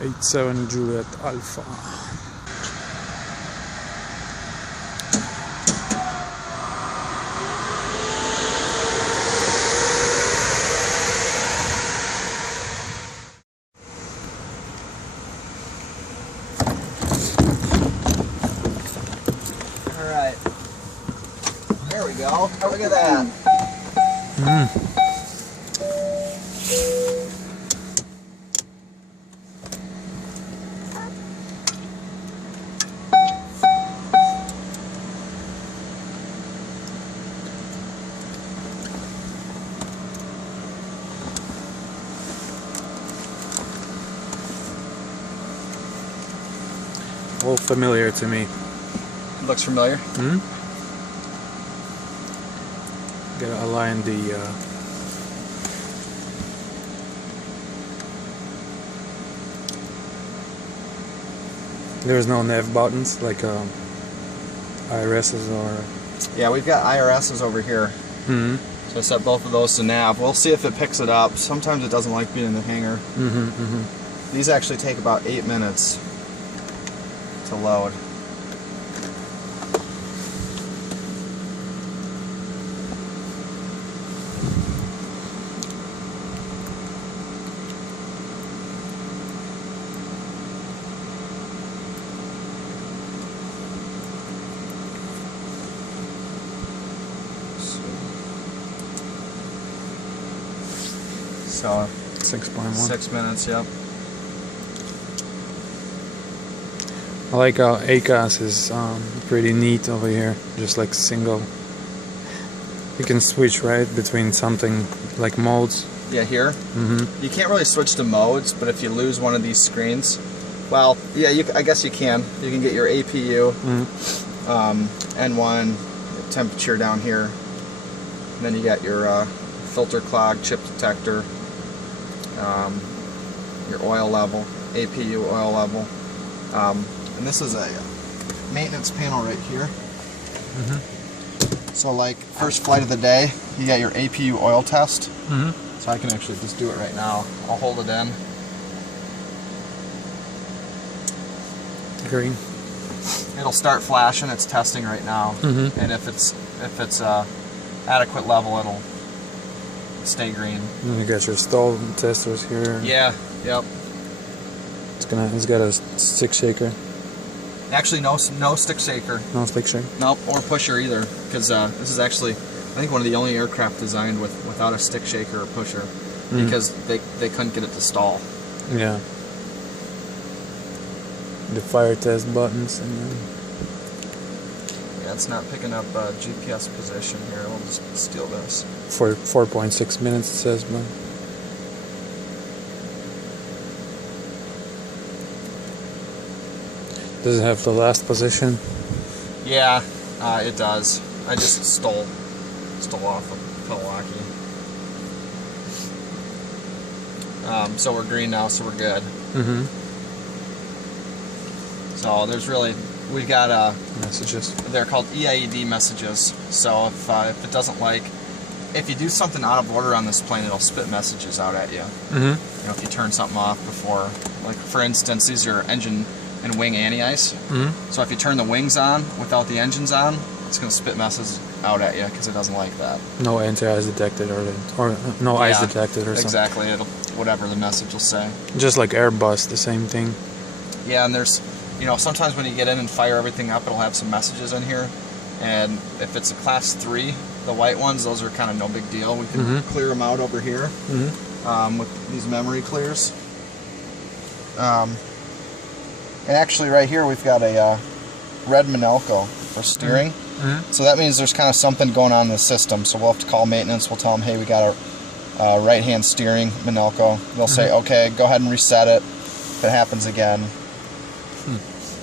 87 Juliet Alpha. Alright. There we go. Look at that. All familiar to me. Looks familiar? Gotta align the there's no nav buttons like IRSs or... Yeah, we've got IRSs over here. So I set both of those to nav. We'll see if it picks it up. Sometimes it doesn't like being in the hangar. These actually take about 8 minutes to load. So 6.1. 6 minutes, yep. I like how ACAS is pretty neat over here, just like single. You can switch, right, between something like modes. Yeah, here. You can't really switch to modes, but if you lose one of these screens, well, yeah, I guess you can. You can get your APU, N1, temperature down here, and then you got your filter clog, chip detector, your oil level, APU oil level. And this is a maintenance panel right here. So like first flight of the day, you got your APU oil test. So I can actually just do it right now. I'll hold it in. Green. It'll start flashing. It's testing right now, and if it's adequate level, it'll stay green. And you got your stall testers here. Yeah. Yep. It's got a stick shaker. Actually, no stick shaker. No stick shaker. Nope, or pusher either, because this is actually, I think, one of the only aircraft designed without a stick shaker or pusher, because they couldn't get it to stall. Yeah. The fire test buttons and then... Yeah, it's not picking up GPS position here. We'll just steal this. For 4.6 minutes it says, but... Does it have the last position? Yeah, it does. I just stole off of Milwaukee. So we're green now, so we're good. So there's really, we've got messages. They're called EIED messages. So if it doesn't like, if you do something out of order on this plane, it'll spit messages out at you. You know, if you turn something off before, like for instance, these are engine and wing anti-ice. So if you turn the wings on without the engines on, it's going to spit messages out at you because it doesn't like that. No anti-ice detected or no ice detected or something. Exactly. It'll, whatever the message will say. Just like Airbus, the same thing. Yeah, and there's, you know, sometimes when you get in and fire everything up, it'll have some messages in here. And if it's a class 3, the white ones, those are kind of no big deal. We can clear them out over here with these memory clears. And actually right here we've got a red Minelco for steering. So that means there's kind of something going on in the system. So we'll have to call maintenance. We'll tell them, hey, we got a right-hand steering Minelco. They'll say, okay, go ahead and reset it. If it happens again,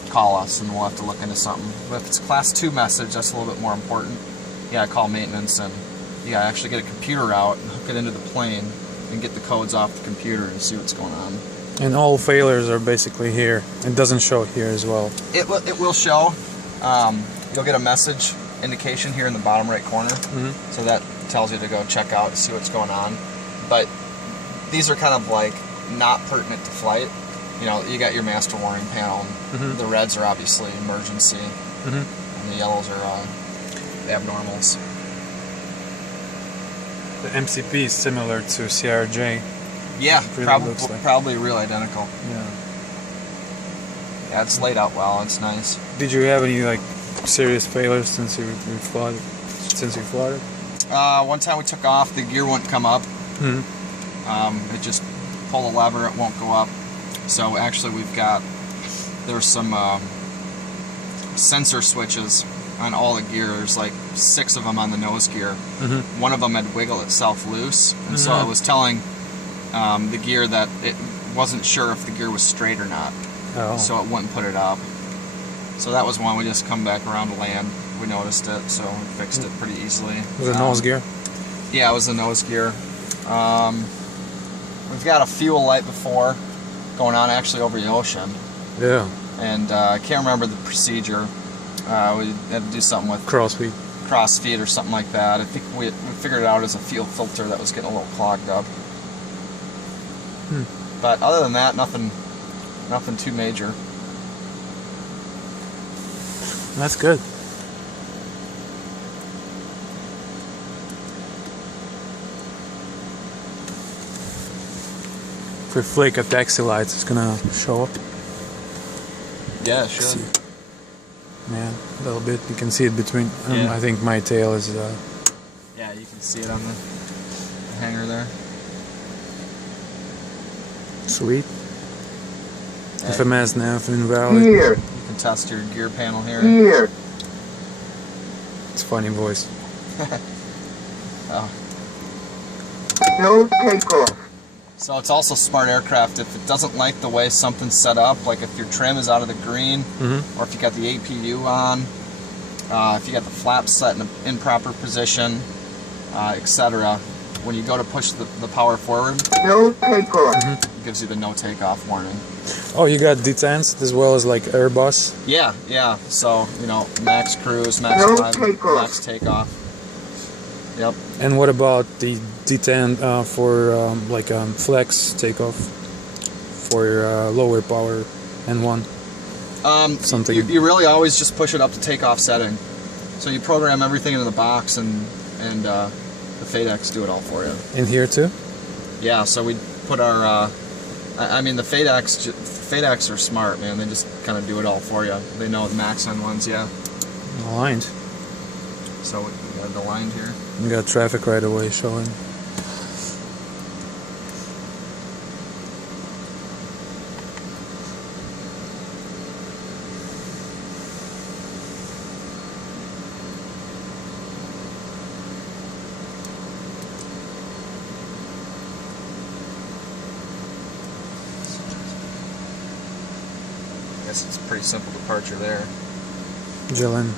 call us and we'll have to look into something. But if it's a class 2 message, that's a little bit more important. You gotta call maintenance and you gotta actually get a computer out and hook it into the plane and get the codes off the computer and see what's going on. And all failures are basically here. It doesn't show here as well. It will show. You'll get a message indication here in the bottom right corner. So that tells you to go check out and see what's going on. But these are kind of like not pertinent to flight. you know, you got your master warning panel. The reds are obviously emergency, and the yellows are abnormals. The MCP is similar to CRJ. Yeah, Really probably real identical. Yeah. Yeah, it's laid out well. It's nice. Did you have any like serious failures since you fought it? One time we took off, the gear wouldn't come up. It just pull the lever, it won't go up. So actually, there's some sensor switches on all the gears, like 6 of them on the nose gear. One of them had wiggled itself loose, and so it was telling the gear that it wasn't sure if the gear was straight or not. So it wouldn't put it up. So that was one. We just come back around to land. We noticed it, so we fixed it pretty easily. Was it nose gear? Yeah, it was the nose gear. We've got a fuel light before going on actually over the ocean. Yeah. And I can't remember the procedure. We had to do something with crossfeed or something like that. I think we figured it out as a fuel filter that was getting a little clogged up. But other than that, nothing too major. That's good. If we flick a taxi light, it's gonna show up. Yeah, it should. Yeah, a little bit. You can see it between. Yeah. I think my tail is. Yeah, you can see it on the hanger there. Sweet. Yeah. FMS nav in Valley. Here. You can test your gear panel here. It's funny voice. Oh. No takeoff. So it's also smart aircraft if it doesn't like the way something's set up, like if your trim is out of the green, or if you got the APU on, if you got the flaps set in an improper position, etc. When you go to push the power forward, No takeoff. it gives you the no takeoff warning. Oh, you got detents as well as like Airbus. Yeah, yeah. So, you know, max cruise, max No climb, takeoff. max takeoff. Yep. And what about the detent for flex takeoff for your lower power N1? Something. You really always just push it up to takeoff setting. So you program everything into the box, and the FADEX do it all for you. In here too? Yeah. So we put our. I mean, the FADEX are smart, man. They just kind of do it all for you. They know the max N1s, yeah. Aligned. So we got it aligned here. You got traffic right away showing. I guess it's a pretty simple departure there. Jillian.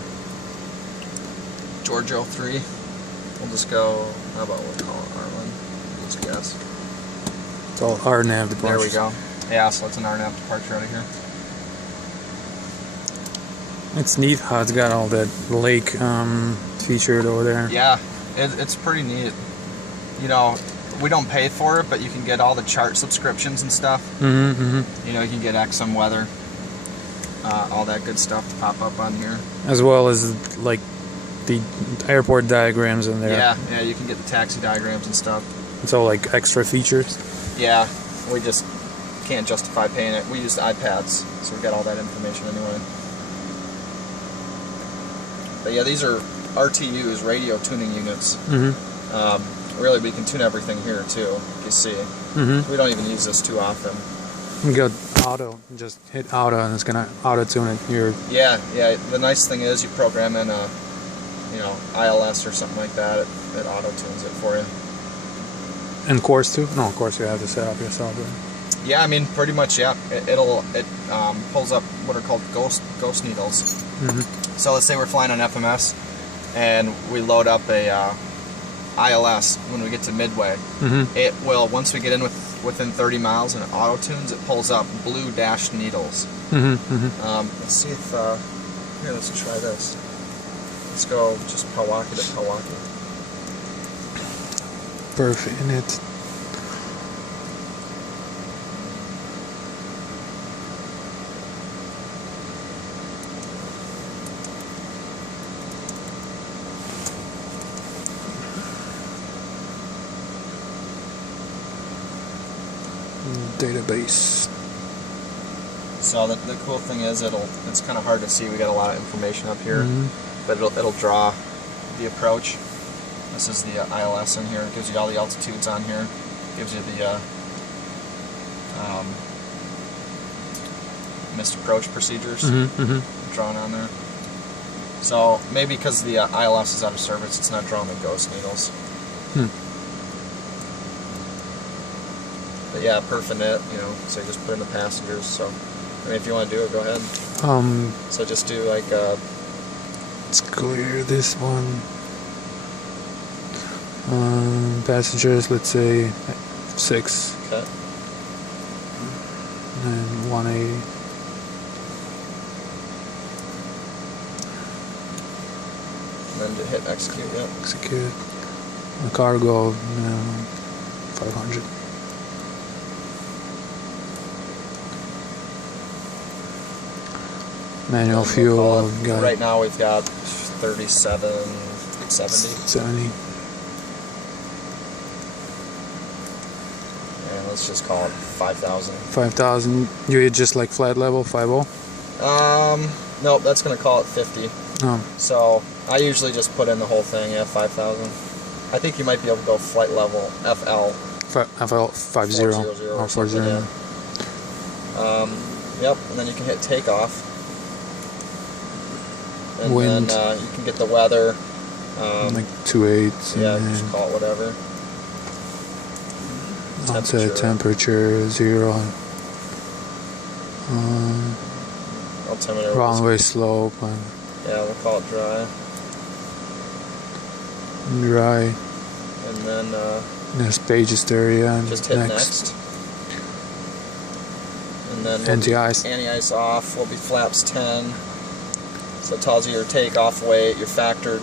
Giorgio 3. We'll just go, how about we'll call it R1? Let's guess. It's all RNAV departures. There we go. Yeah, so it's an RNAV departure out of here. It's neat how it's got all that lake featured over there. Yeah, it's pretty neat. You know, we don't pay for it, but you can get all the chart subscriptions and stuff. You know, you can get XM weather, all that good stuff to pop up on here. As well as like the airport diagrams in there. Yeah, you can get the taxi diagrams and stuff. It's all like extra features. Yeah, we just can't justify paying it. We use iPads, so we got all that information anyway. But yeah, these are RTUs, radio tuning units. Really, we can tune everything here too, you see. We don't even use this too often. You got auto, just hit auto and it's gonna auto tune it here. Yeah. The nice thing is you program in a, you know, ILS or something like that. It auto tunes it for you. And course too? No, of course you have to set up yourself. Right? Yeah, I mean pretty much. Yeah, it pulls up what are called ghost needles. So let's say we're flying on FMS, and we load up a ILS when we get to midway. It will, once we get in within 30 miles and it auto tunes, it pulls up blue dashed needles. Let's see if here. Let's try this. Let's go just Pewaukee to Pewaukee. Perfect in it. database. So the cool thing is it's kind of hard to see. We got a lot of information up here, but it'll draw the approach. This is the ILS in here. It gives you all the altitudes on here. Gives you the missed approach procedures drawn on there. So maybe because the ILS is out of service, it's not drawing the ghost needles. But yeah, perf and it, you know, so you just put in the passengers. So, I mean, if you want to do it, go ahead. So just do like. Let's clear this one. Passengers, let's say 6. Okay. And 180. And then to hit execute. Yep. Execute. The cargo 500. Manual fuel. Right now we've got 3770. 70. And let's just call it 5,000. 5,000. You hit just like flight level 50. Nope, that's gonna call it 50. Oh. So I usually just put in the whole thing. Yeah, 5,000. I think you might be able to go flight level FL. FL 50 or 40. Yeah. Yep, and then you can hit takeoff. And Wind. then you can get the weather. Like 28. Yeah, just call it whatever. Temperature 0. Altimeter. Runway slope. Yeah, we'll call it dry. Dry. And then There's pages there, yeah. just hit next. And then anti-ice. Anti-ice off will be flaps 10. So it tells you your takeoff weight, your factored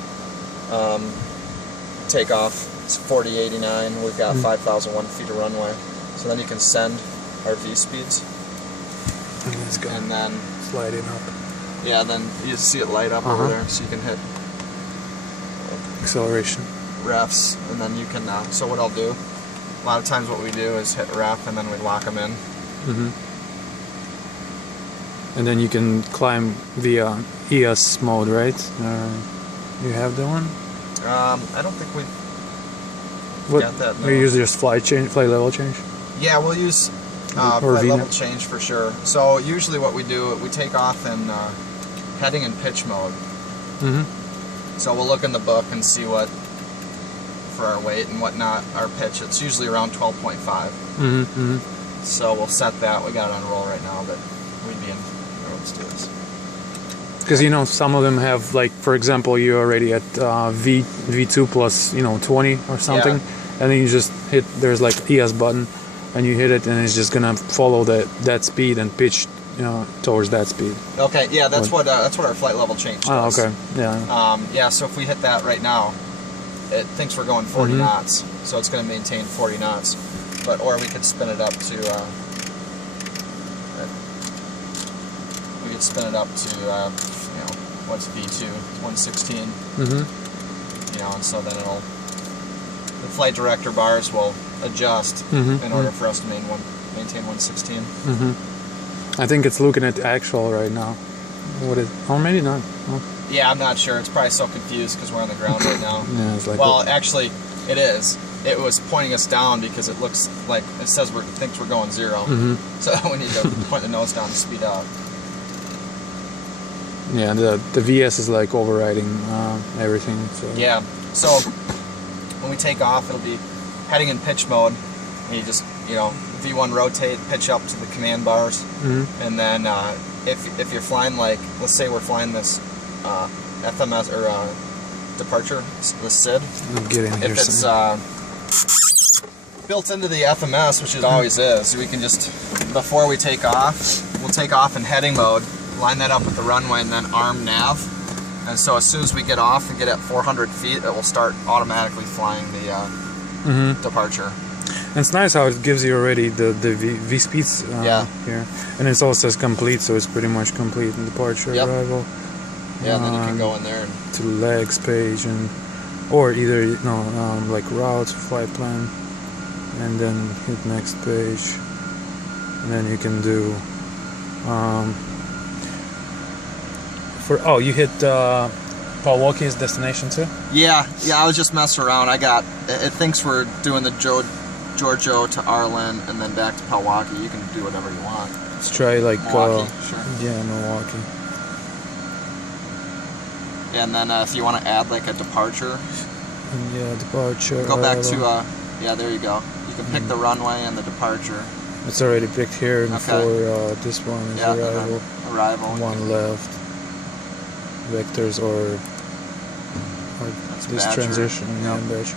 takeoff is 4089. We've got 5,001 feet of runway. So then you can send our V speeds. And let's go. And then Sliding up. yeah, then you see it light up over there, so you can hit Acceleration. refs, and then you can. So what I'll do, a lot of times what we do is hit ref, and then we lock them in. And then you can climb via ES mode, right? You have that one? I don't think we've got that. No. We use just flight level change? Yeah, we'll use flight level change for sure. So usually what we do, we take off in heading and pitch mode. So we'll look in the book and see what, for our weight and whatnot, our pitch, it's usually around 12.5. So we'll set that. We got it on roll right now, but we'd be in. Let's do this. Because you know some of them have, like, for example, you're already at V2 plus 20 or something, and then you just hit, there's like ES button, and you hit it, and it's just gonna follow that speed and pitch towards that speed. Okay, yeah, that's what our flight level change does. Oh, okay, yeah. Yeah, so if we hit that right now, it thinks we're going 40 knots, so it's going to maintain 40 knots. Or we could spin it up to. We could spin it up to what's V2? 116. And so then the flight director bars will adjust in order for us to maintain 116. I think it's looking at actual right now. Oh, maybe not. Oh. Yeah, I'm not sure. It's probably so confused because we're on the ground right now. Yeah, it's like actually, it is. It was pointing us down because it looks like it says thinks we're going 0. So we need to point the nose down to speed up. Yeah, the VS is like overriding everything. So. Yeah. So when we take off, it'll be heading in pitch mode. And you just V1 rotate, pitch up to the command bars, and then if you're flying, like, let's say we're flying this FMS or departure, the SID. I'm getting here. If it's built into the FMS, which it always is, we can just, before we take off, we'll take off in heading mode, line that up with the runway, and then arm nav. And so as soon as we get off and get at 400 feet, it will start automatically flying the departure. And it's nice how it gives you already the V speeds here, and it also says complete, so it's pretty much complete in departure, arrival. Yeah, and then you can go in there and to legs page, or either like routes, flight plan, and then hit next page. and then you can do you hit Milwaukee's destination too? Yeah, I was just messing around. It thinks we're doing the Giorgio to Arlen and then back to Milwaukee. You can do whatever you want. Let's try like Milwaukee, sure. Yeah, Milwaukee. And then if you want to add like a departure, yeah, departure. go back to yeah, there you go. You can pick the runway and the departure. It's already picked here before this one is arrival. One left. Vectors or this Badger. Transition. Yeah, Badger.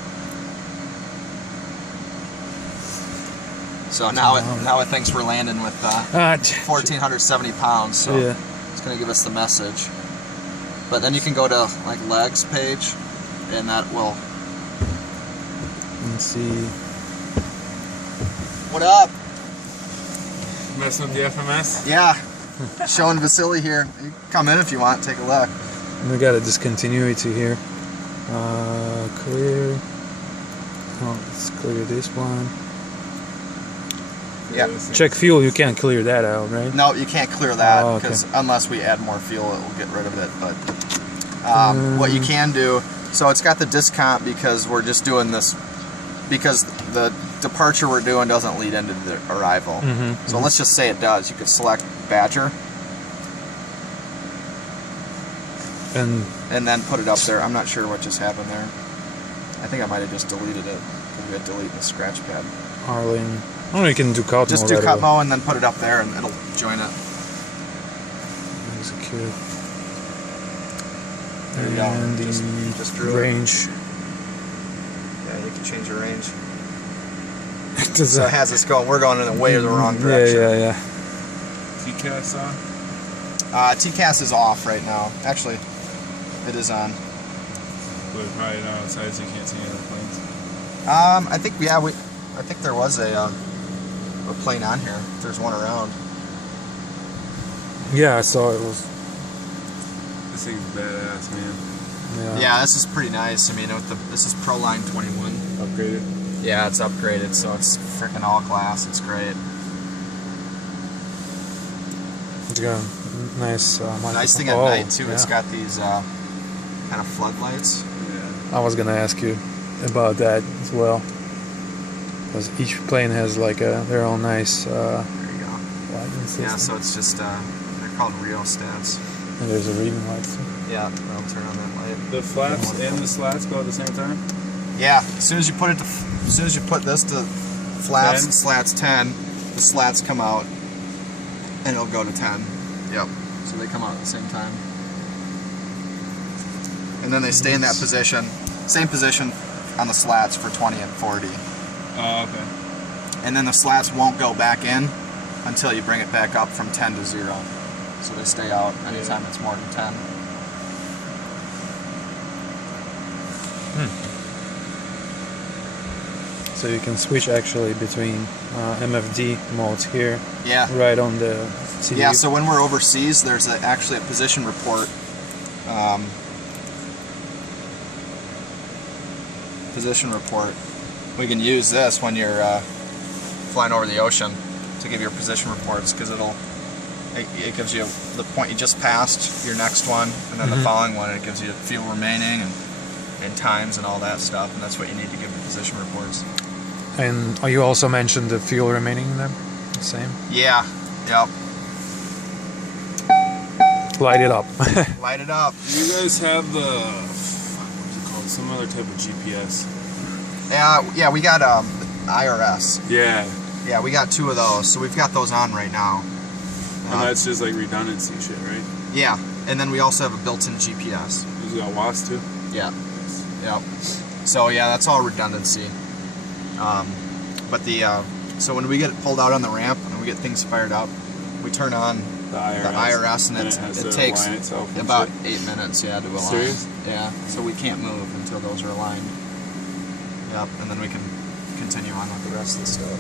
So now it thinks we're landing with 1,470 pounds. So yeah. It's going to give us the message. But then you can go to like legs page, and that will. Let's see. What up? Messing with the FMS? Yeah. Showing Vasily here. You can come in if you want. Take a look. We got a discontinuity here. Clear. Oh, let's clear this one. Yeah. Check fuel. You can't clear that out, right? No, you can't clear that Oh, because okay. unless we add more fuel, it will get rid of it. But what you can do, so it's got the discount because we're just doing this because the departure we're doing doesn't lead into the arrival. So let's just say it does. You could select Badger And and then put it up there. I'm not sure what just happened there. I think I might have just deleted it. We had delete the scratch pad. Arlen. Oh, you can do cut Just mode do right cut away. mode and then put it up there, and it'll join it. Execute. There you go. And the Just drew it. range. Yeah, you can change your range. Does So it has us going. We're going in the way of the wrong direction. Yeah. TCAS on? TCAS is off right now. Actually, it is on. But probably not outside, so you can't see any other planes. I think I think there was a plane on here. There's one around. Yeah, I saw it was. This thing's badass, man. Yeah, this is pretty nice. I mean, this is Proline 21. Upgraded. Yeah, it's upgraded, so it's freaking all glass. It's great. It's got a nice. Nice thing at night too. It's got these kind of floodlights. I was gonna ask you about that as well, because each plane has like their own nice There you go. lighting system. Yeah, so it's just they're called rheostats. And there's a reading light too. Yeah, I'll turn on that light. The flaps and the slats go at the same time? Yeah, as soon as you put this to flaps, 10? slats 10, the slats come out, and it'll go to 10. Yep. So they come out at the same time. And then they stay in that position, same position on the slats for 20 and 40. Oh, okay. And then the slats won't go back in until you bring it back up from 10 to 0. So they stay out anytime it's more than 10. So you can switch actually between MFD modes here, Yeah. right on the CD. Yeah, so when we're overseas, there's actually a position report. Position report. We can use this when you're flying over the ocean to give your position reports, because it gives you the point you just passed, your next one, and then the following one. It gives you fuel remaining and times and all that stuff, and that's what you need to give your position reports. And you also mentioned the fuel remaining in them. Same. Yeah. Yep. Light it up. Light it up. Do you guys have the... what's it called? Some other type of GPS. Yeah, we got IRS. Yeah. Yeah, we got 2 of those, so we've got those on right now. And that's just like redundancy shit, right? Yeah, and then we also have a built-in GPS. You got WAS too? Yeah. Yep. So yeah, that's all redundancy. But so when we get pulled out on the ramp and we get things fired up, we turn on The IRS. the IRS, and has it to takes align itself and about shit. 8 minutes, yeah, to align. Serious? Yeah. So we can't move until those are aligned. Yep. And then we can continue on with the rest of the stuff.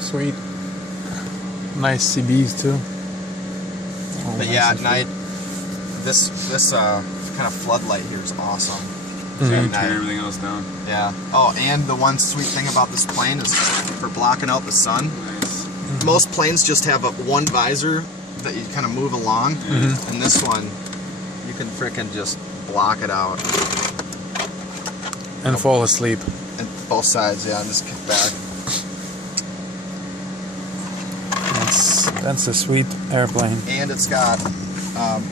Sweet. Nice CBs too. But yeah, at night, this kind of floodlight here is awesome. So you can Nice. turn everything else down. Yeah. Oh, and the one sweet thing about this plane is for blocking out the sun. Nice. Most planes just have one visor that you kind of move along, and this one, you can frickin' just block it out. And fall asleep. And both sides, yeah, and just kick back. That's a sweet airplane. And it's got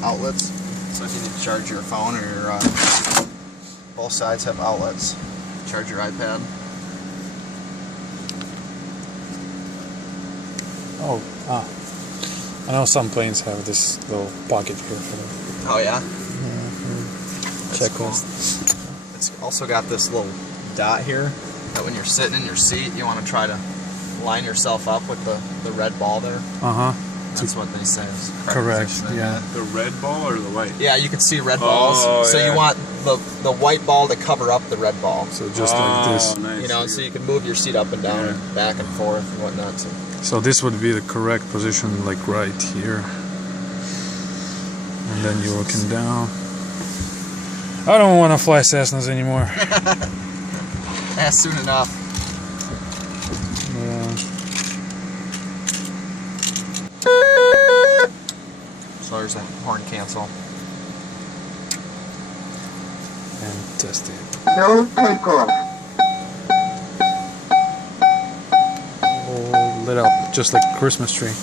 outlets, so if you need to charge your phone or your, both sides have outlets. Charge your iPad. Oh, I know some planes have this little pocket here for them. Oh yeah? That's Check cool. It's also got this little dot here that when you're sitting in your seat, you want to try to line yourself up with the red ball there. That's what they say is Correct, position. yeah. The red ball or the white? Yeah, you can see red balls. So yeah. you want the white ball to cover up the red ball. So just like this. Nice. You know, so you can move your seat up and down, and back and forth and whatnot. So this would be the correct position, like right here. And then you're looking down. I don't want to fly Cessnas anymore. That's soon enough. Yeah. So there's a horn cancel. Fantastic. No takeoff. All lit up, just like a Christmas tree.